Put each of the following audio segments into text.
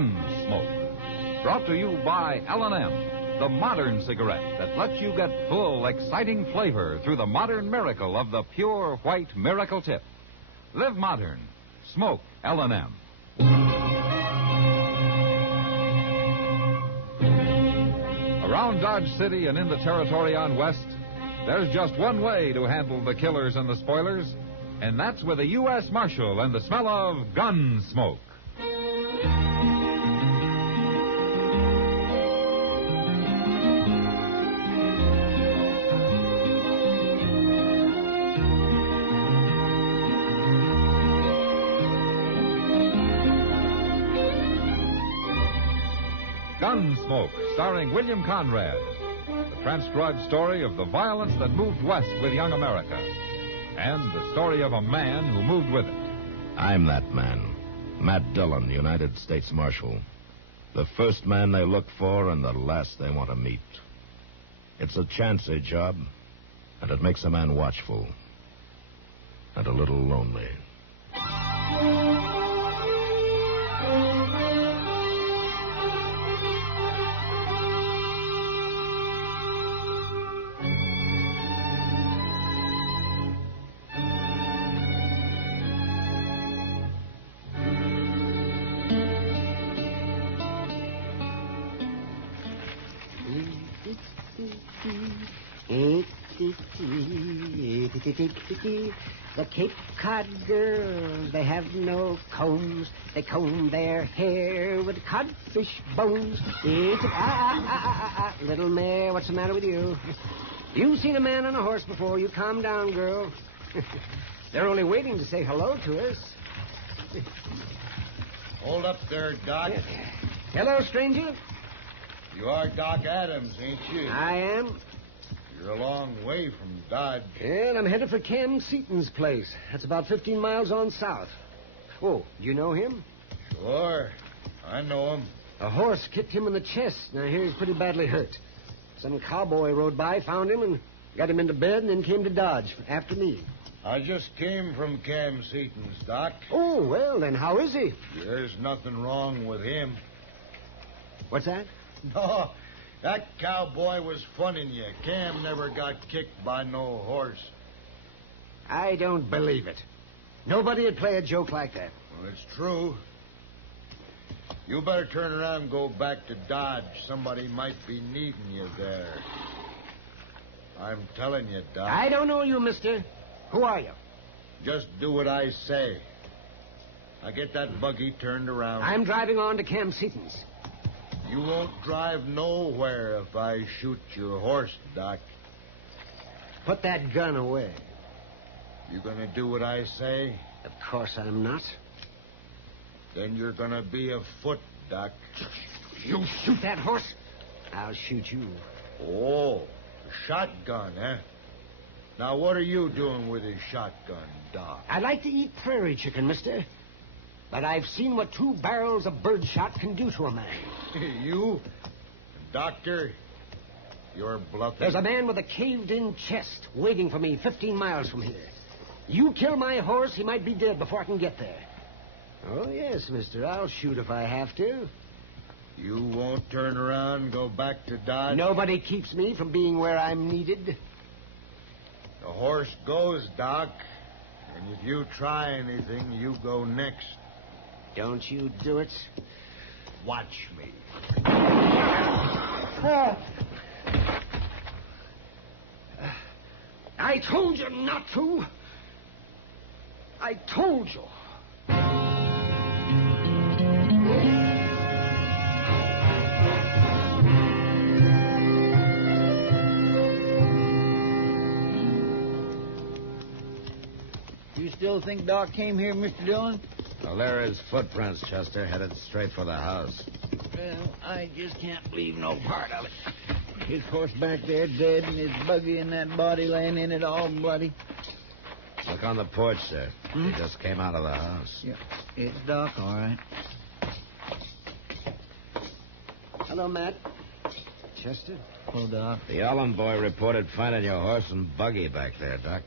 Gunsmoke. Brought to you by L&M, the modern cigarette that lets you get full, exciting flavor through the modern miracle of the pure white Miracle Tip. Live modern. Smoke L&M. Around Dodge City and in the territory on West, there's just one way to handle the killers and the spoilers, and that's with a U.S. Marshal and the smell of Gunsmoke. Gunsmoke, starring William Conrad. The transcribed story of the violence that moved west with young America. And the story of a man who moved with it. I'm that man. Matt Dillon, United States Marshal. The first man they look for and the last they want to meet. It's a chancy job, and it makes a man watchful. And a little lonely. The Cape Cod girls, they have no combs. They comb their hair with codfish bones. Little mare, what's the matter with you? You've seen a man on a horse before. You calm down, girl. They're only waiting to say hello to us. Hold up there, Doc. Hello, stranger. You are Doc Adams, ain't you? I am. You're a long way from Dodge. And I'm headed for Cam Seaton's place. That's about 15 miles on south. Oh, you know him? Sure. I know him. A horse kicked him in the chest. Now, here he's pretty badly hurt. Some cowboy rode by, found him, and got him into bed, and then came to Dodge after me. I just came from Cam Seaton's, Doc. Oh, well, then how is he? There's nothing wrong with him. What's that? No, that cowboy was funning you. Cam never got kicked by no horse. I don't believe it. Nobody'd play a joke like that. Well, it's true. You better turn around and go back to Dodge. Somebody might be needing you there. I'm telling you, Doc. I don't know you, mister. Who are you? Just do what I say. Now get that buggy turned around. I'm driving on to Cam Seaton's. You won't drive nowhere if I shoot your horse, Doc. Put that gun away. You gonna do what I say? Of course I'm not. Then you're gonna be afoot, Doc. You shoot that horse, I'll shoot you. Oh, a shotgun, eh? Now, what are you doing with his shotgun, Doc? I like to eat prairie chicken, mister. But I've seen what 2 barrels of birdshot can do to a man. You? Doctor? You're bluffing. There's a man with a caved-in chest waiting for me 15 miles from here. You kill my horse, he might be dead before I can get there. Oh, yes, mister. I'll shoot if I have to. You won't turn around and go back to Dodge? Nobody keeps me from being where I'm needed. The horse goes, Doc. And if you try anything, you go next. Don't you do it. Watch me. I told you not to. I told you. You still think Doc came here, Mr. Dillon? Well, there are his footprints, Chester, headed straight for the house. Well, I just can't believe no part of it. His horse back there dead, and his buggy and that body laying in it all bloody. Look on the porch, sir. He just came out of the house. Yeah, it's Doc, all right. Hello, Matt. Chester? Hello, Doc. The Allen boy reported finding your horse and buggy back there, Doc.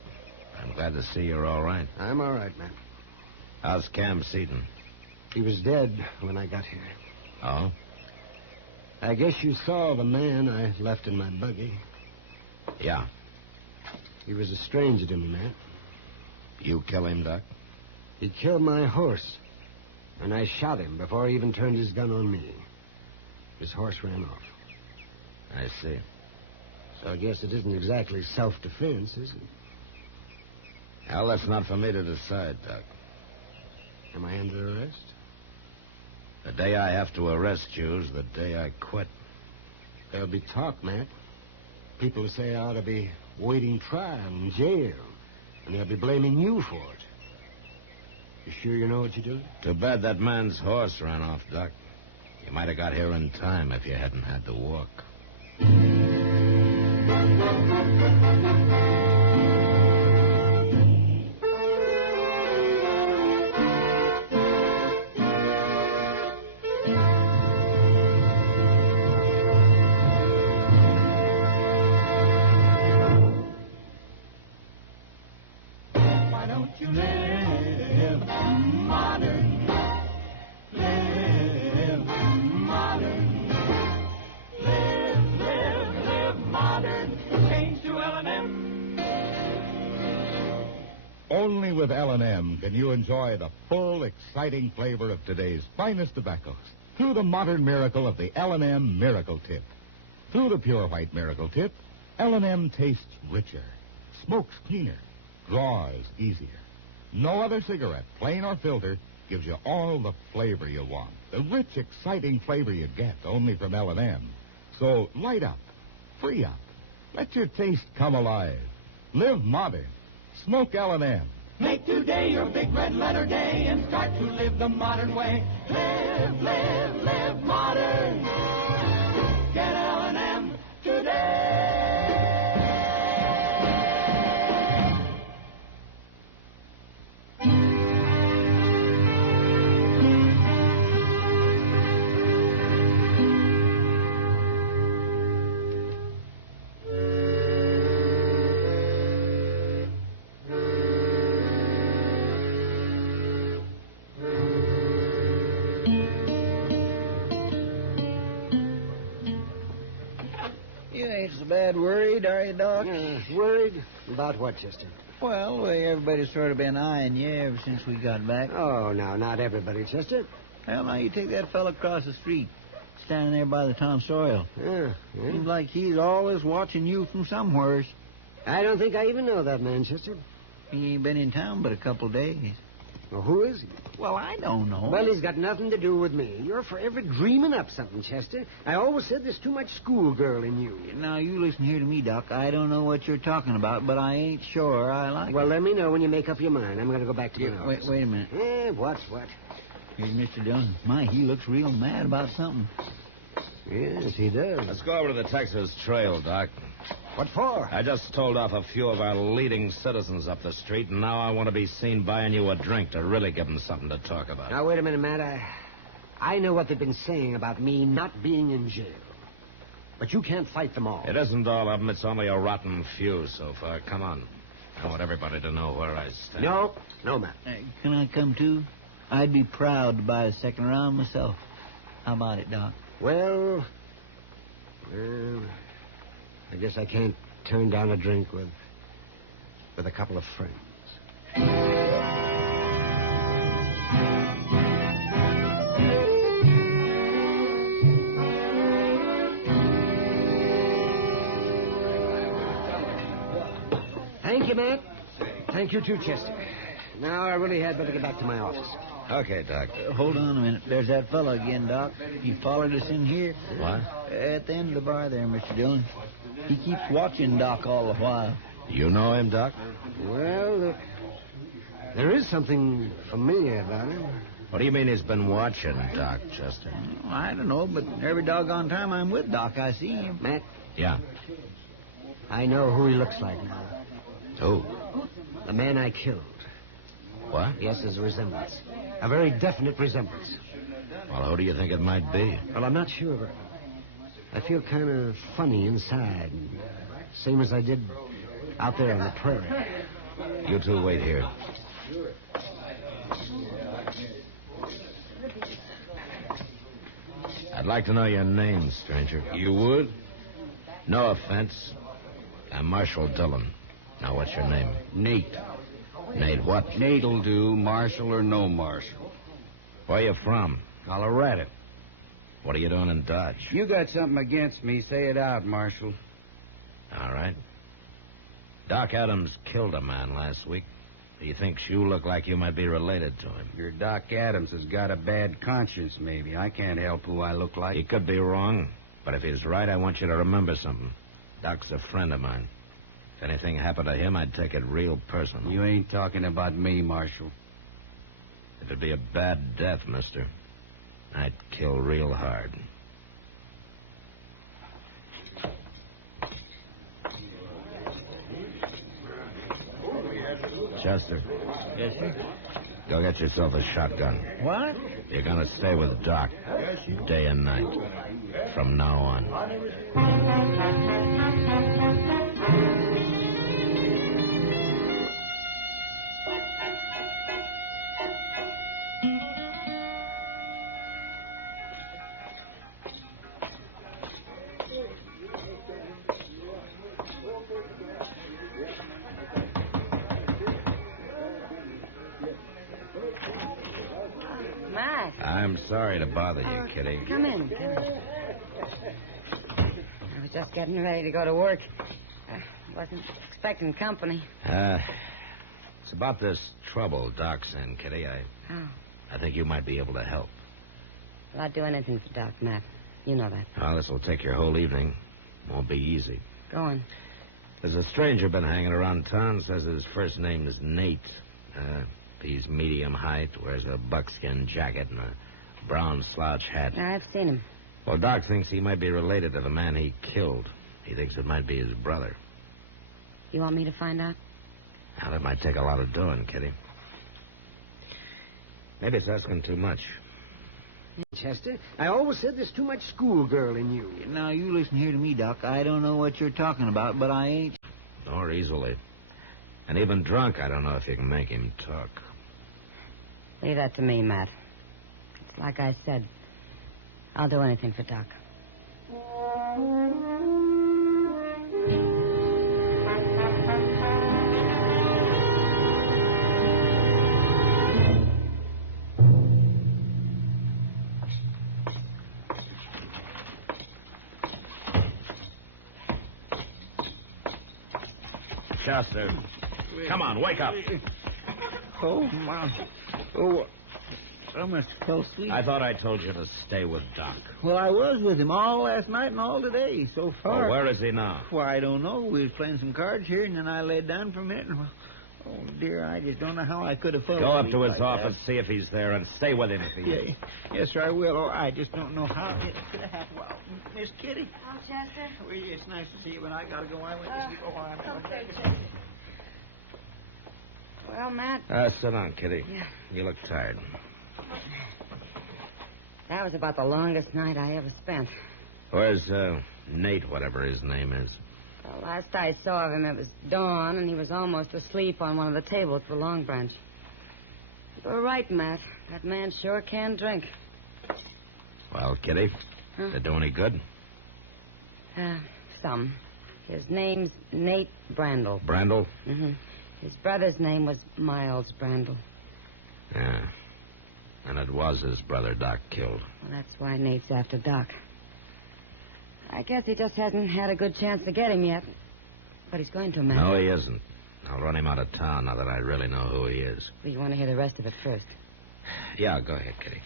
I'm glad to see you're all right. I'm all right, Matt. How's Cam Seaton? He was dead when I got here. Oh? I guess you saw the man I left in my buggy. Yeah. He was a stranger to me, Matt. You kill him, Doc? He killed my horse, and I shot him before he even turned his gun on me. His horse ran off. I see. So I guess it isn't exactly self-defense, is it? Well, that's not for me to decide, Doc. Am I under arrest? The day I have to arrest you is the day I quit. There'll be talk, Matt. People will say I ought to be waiting trial in jail, and they'll be blaming you for it. You sure you know what you're doing? Too bad that man's horse ran off, Doc. You might have got here in time if you hadn't had to walk. Why don't you live modern? Live modern. Live modern. Change to L&M. Only with L&M can you enjoy the full, exciting flavor of today's finest tobaccos through the modern miracle of the L&M Miracle Tip. Through the pure white Miracle Tip, L&M tastes richer, smokes cleaner, draws easier. No other cigarette, plain or filtered, gives you all the flavor you want. The rich, exciting flavor you get only from L&M. So light up, free up, let your taste come alive. Live modern. Smoke L&M. Make today your big red letter day and start to live the modern way. Live modern. Get L&M today. You ain't so bad worried, are you, Doc? Worried? About what, Chester? Well, the way everybody's sort of been eyeing you ever since we got back. Oh, no, not everybody, Chester. Well, now you take that fella across the street, standing there by the Tom Sawyer. Yeah. Seems like he's always watching you from somewheres. I don't think I even know that man, Chester. He ain't been in town but a couple days. Well, who is he? Well, I don't know. Well, he's got nothing to do with me. You're forever dreaming up something, Chester. I always said there's too much schoolgirl in you. Now, you listen here to me, Doc. I don't know what you're talking about, but I ain't sure I like Well, let me know when you make up your mind. I'm going to go back to my it. office. Wait a minute. What? Here's Mr. Dillon. My, he looks real mad about something. Yes, he does. Let's go over to the Texas Trail, Doc. What for? I just told off a few of our leading citizens up the street, and now I want to be seen buying you a drink to really give them something to talk about. Now, wait a minute, Matt. I know what they've been saying about me not being in jail. But you can't fight them all. It isn't all of them. It's only a rotten few so far. Come on. I want everybody to know where I stand. No, Matt. Can I come too? I'd be proud to buy a second round myself. How about it, Doc? Well, I guess I can't turn down a drink with a couple of friends. Thank you, Matt. Thank you, too, Chester. Now, I really had better get back to my office. Okay, Doc. Hold on a minute. There's that fella again, Doc. He followed us in here. What? At the end of the bar there, Mr. Dillon. He keeps watching Doc all the while. You know him, Doc? Well, there is something familiar about him. What do you mean he's been watching, Doc, Chester? I don't know, but every doggone time I'm with Doc, I see him. Matt, Yeah. I know who he looks like now. Who? The man I killed. What? Yes, there's a resemblance. A very definite resemblance. Well, who do you think it might be? Well, I'm not sure, but I feel kind of funny inside. Same as I did out there on the prairie. You two wait here. I'd like to know your name, stranger. You would? No offense. I'm Marshal Dillon. Now, what's your name? Nate. Nate what? Nate'll do, marshal or no marshal. Where you from? Colorado. What are you doing in Dodge? You got something against me, say it out, Marshal. All right. Doc Adams killed a man last week. He thinks you look like you might be related to him. Your Doc Adams has got a bad conscience, maybe. I can't help who I look like. He could be wrong, but if he's right, I want you to remember something. Doc's a friend of mine. If anything happened to him, I'd take it real personal. You ain't talking about me, Marshal. It'd be a bad death, mister. I'd kill real hard. Chester. Yes, sir. Go get yourself a shotgun. What? You're gonna stay with Doc day and night. From now on. Matt. I'm sorry to bother you, Kitty. Come in. I was just getting ready to go to work. Wasn't expecting company. It's about this trouble Doc's in, Kitty. I think you might be able to help. Well, I'd do anything for Doc, Matt. You know that. Well, this will take your whole evening. Won't be easy. Go on. There's a stranger been hanging around town. Says his first name is Nate. He's medium height, wears a buckskin jacket and a brown slouch hat. I've seen him. Well, Doc thinks he might be related to the man he killed. He thinks it might be his brother. You want me to find out? Now, that might take a lot of doing, Kitty. Maybe it's asking too much. Chester, I always said there's too much schoolgirl in you. Now, you listen here to me, Doc. I don't know what you're talking about, but I ain't... Nor easily. And even drunk, I don't know if you can make him talk. Leave that to me, Matt. Like I said, I'll do anything for Doc. Chester, come on, wake up. Oh, my... Oh, I must have fell asleep. I thought I told you to stay with Doc. Well, I was with him all last night and all today, so far. Well, where is he now? Well, I don't know. We was playing some cards here, and then I laid down for a minute. And, oh, dear, I just don't know how I could have fallen Go up asleep to his like office, see if he's there, and stay with him if he is. Yes, sir, I will. Oh, I just don't know how it could have happened. Well, Miss Kitty. Oh, Chester? Well, it's nice to see you, but I got to go. I went to sleep. Oh, I'm okay, Chester. Well, Matt. Sit down, Kitty. Yeah. You look tired. That was about the longest night I ever spent. Where's Nate, whatever his name is? Well, last I saw of him, it was dawn, and he was almost asleep on one of the tables for Long Branch. You were right, Matt. That man sure can drink. Well, Kitty, Huh? did it do any good? Some. His name's Nate Brandel. Brandel? Mm-hmm. His brother's name was Miles Brandel. Yeah. And it was his brother Doc killed. Well, that's why Nate's after Doc. I guess he just hasn't had a good chance to get him yet. But he's going to, Matt. No, he isn't. I'll run him out of town now that I really know who he is. Well, you want to hear the rest of it first? Yeah, go ahead, Kitty.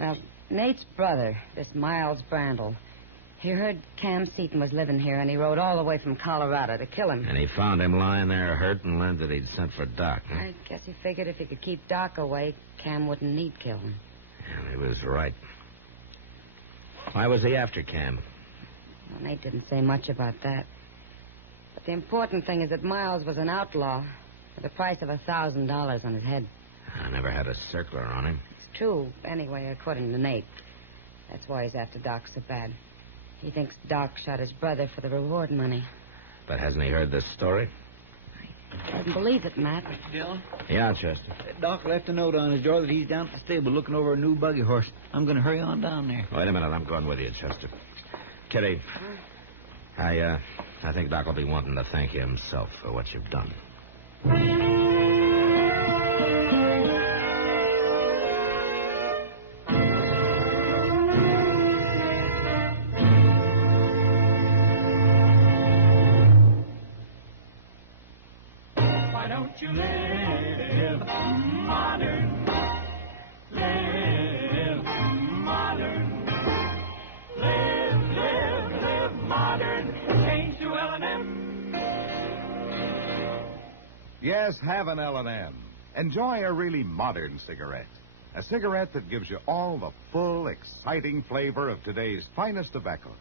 Well, Nate's brother, this Miles Brandel, he heard Cam Seaton was living here, and he rode all the way from Colorado to kill him. And he found him lying there hurt and learned that he'd sent for Doc. Huh? I guess he figured if he could keep Doc away, Cam wouldn't need killing. Yeah, he was right. Why was he after Cam? Well, Nate didn't say much about that. But the important thing is that Miles was an outlaw for the price of $1,000 on his head. I never had a circler on him. True, anyway, according to Nate. That's why he's after Doc so bad. He thinks Doc shot his brother for the reward money. But hasn't he heard this story? I I can believe it, Matt. Mr. Dillon? Yeah, Chester. Doc left a note on his door that he's down at the stable looking over a new buggy horse. I'm going to hurry on down there. Wait a minute. I'm going with you, Chester. Kitty, I think Doc will be wanting to thank you himself for what you've done. Why don't you live modern? Live modern. Live modern. Change to L&M. Yes, have an L&M. Enjoy a really modern cigarette. A cigarette that gives you all the full, exciting flavor of today's finest tobaccos.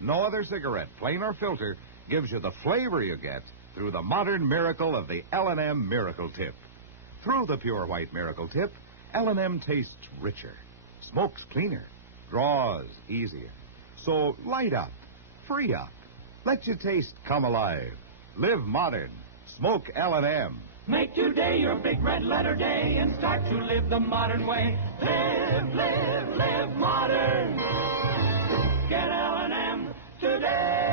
No other cigarette, plain or filter, gives you the flavor you get through the modern miracle of the L&M Miracle Tip. Through the pure white Miracle Tip, L&M tastes richer, smokes cleaner, draws easier. So light up, free up, let your taste come alive. Live modern. Smoke L&M. Make today your big red letter day and start to live the modern way. Live modern. Get L&M today.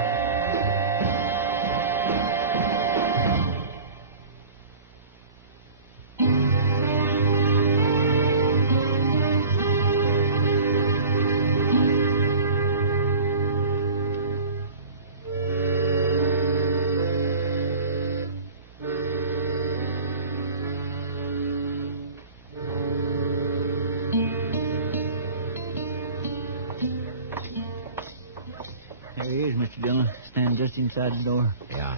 There he is, Mr. Dillon, standing just inside the door. Yeah.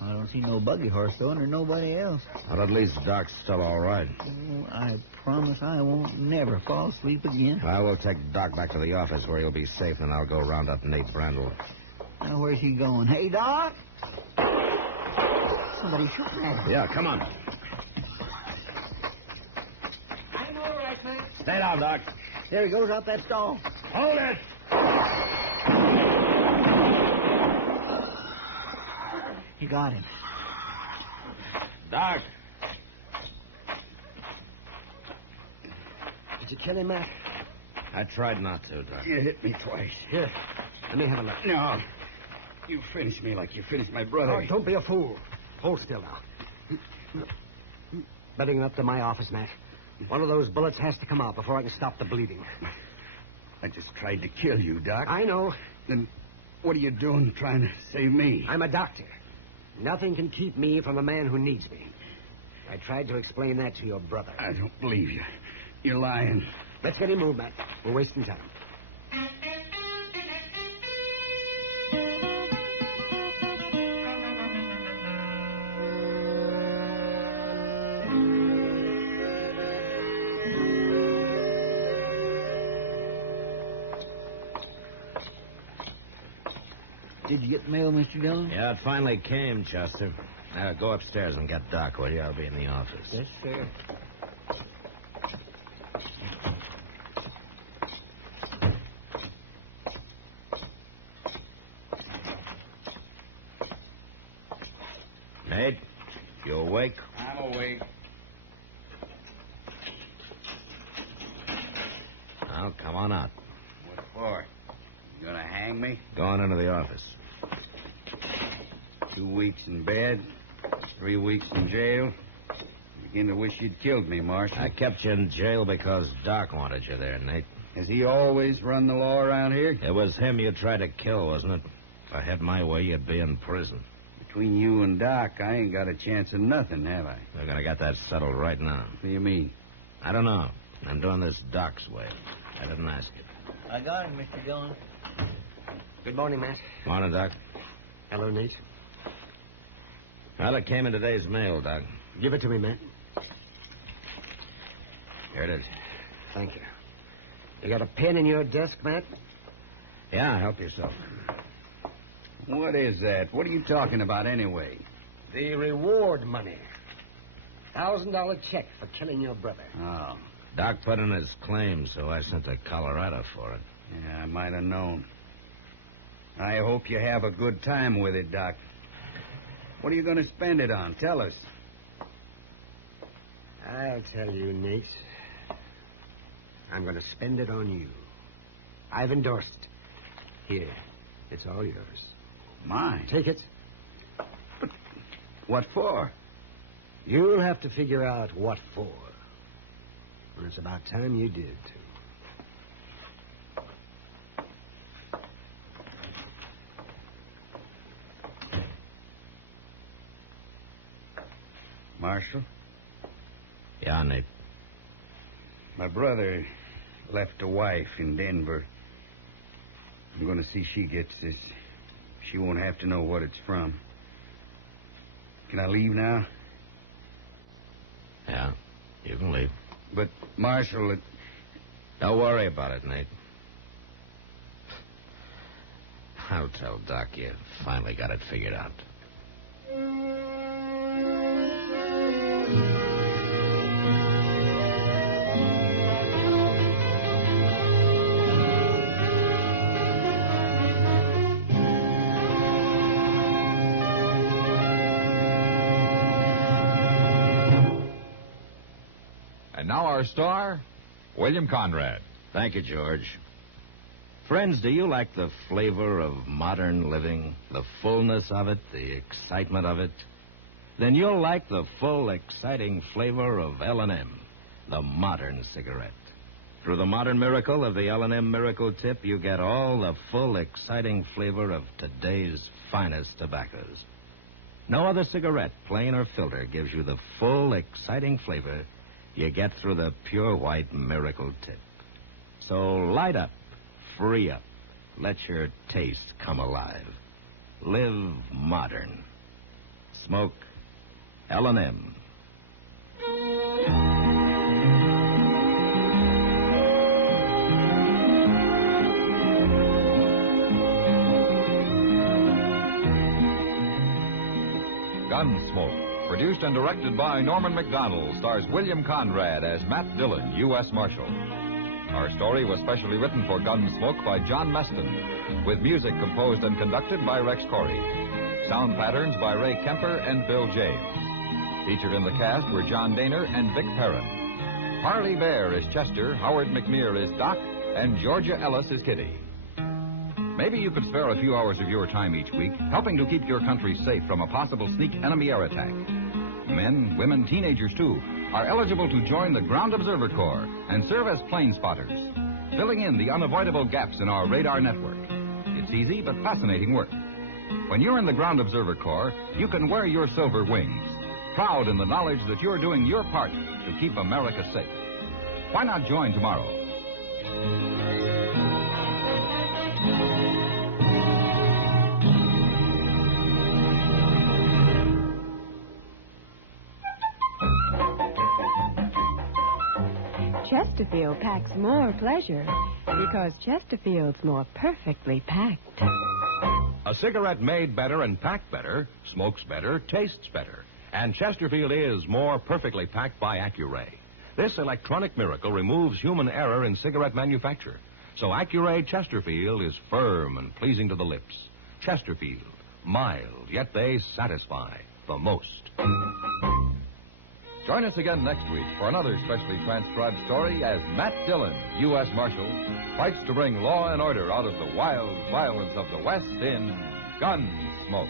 I don't see no buggy horse, though, and there's nobody else. Well, at least Doc's still all right. Oh, I promise I won't never fall asleep again. I will take Doc back to the office where he'll be safe, and I'll go round up Nate Brandel. Now, where's he going? Hey, Doc! Somebody shot me. Yeah, come on. I'm all right, man. Stay down, Doc. There he goes out that stall. Hold it. You got him. Doc. Did you kill him, Matt? I tried not to, Doc. You hit me twice. Here, let me have a look. No. You finished me like you finished my brother. Oh, don't be a fool. Hold still now. Better get up to my office, Matt. One of those bullets has to come out before I can stop the bleeding. I just tried to kill you, Doc. I know. Then what are you doing trying to save me? I'm a doctor. Nothing can keep me from a man who needs me. I tried to explain that to your brother. I don't believe you. You're lying. Let's get him moved, Matt. We're wasting time. Did you get the mail, Mr. Dillon? Yeah, it finally came, Chester. Now go upstairs and get Doc, will you? I'll be in the office. Yes, sir. Nate, you awake? I'm awake. Well, come on out. What for? You gonna hang me? Go on into the office. 2 weeks in bed, 3 weeks in jail. I begin to wish you'd killed me, Marshal. I kept you in jail because Doc wanted you there, Nate. Has he always run the law around here? It was him you tried to kill, wasn't it? If I had my way, you'd be in prison. Between you and Doc, I ain't got a chance of nothing, have I? We're going to get that settled right now. What do you mean? I don't know. I'm doing this Doc's way. I didn't ask you. I got him, Mr. Dillon. Good morning, Matt. Morning, Doc. Hello, Nate. Well, it came in today's mail, Doc. Give it to me, Matt. Here it is. Thank you. You got a pen in your desk, Matt? Yeah, help yourself. What is that? What are you talking about anyway? The reward money. $1,000 check for killing your brother. Oh, Doc put in his claim, so I sent to Colorado for it. yeah, I might have known. I hope you have a good time with it, Doc. What are you going to spend it on? Tell us. I'll tell you, Nate. I'm going to spend it on you. I've endorsed it. Here, it's all yours. Mine? Take it. But what for? You'll have to figure out what for. And it's about time you did, too. Marshal? Yeah, Nate. My brother left a wife in Denver. I'm going to see she gets this. She won't have to know what it's from. Can I leave now? Yeah, you can leave. But, Marshal, Don't worry about it, Nate. I'll tell Doc you finally got it figured out. And now our star, William Conrad. Thank you, George. Friends, do you like the flavor of modern living? The fullness of it, the excitement of it? Then you'll like the full, exciting flavor of L&M, the modern cigarette. Through the modern miracle of the L&M Miracle Tip, you get all the full, exciting flavor of today's finest tobaccos. No other cigarette, plain or filter, gives you the full, exciting flavor you get through the pure white Miracle Tip. So light up, free up, let your taste come alive. Live modern. Smoke L&M. Gunsmoke, produced and directed by Norman MacDonnell, stars William Conrad as Matt Dillon, U.S. Marshal. Our story was specially written for Gunsmoke by John Meston, with music composed and conducted by Rex Corey. Sound patterns by Ray Kemper and Bill James. Featured in the cast were John Daner and Vic Perrin. Parley Baer is Chester, Howard McNear is Doc, and Georgia Ellis is Kitty. Maybe you could spare a few hours of your time each week helping to keep your country safe from a possible sneak enemy air attack. Men, women, teenagers, too, are eligible to join the Ground Observer Corps and serve as plane spotters, filling in the unavoidable gaps in our radar network. It's easy but fascinating work. When you're in the Ground Observer Corps, you can wear your silver wings, proud in the knowledge that you're doing your part to keep America safe. Why not join tomorrow? Chesterfield packs more pleasure because Chesterfield's more perfectly packed. A cigarette made better and packed better, smokes better, tastes better. And Chesterfield is more perfectly packed by Accuray. This electronic miracle removes human error in cigarette manufacture. So Accuray Chesterfield is firm and pleasing to the lips. Chesterfield, mild, yet they satisfy the most. Join us again next week for another specially transcribed story as Matt Dillon, U.S. Marshal, fights to bring law and order out of the wild violence of the West in Gunsmoke.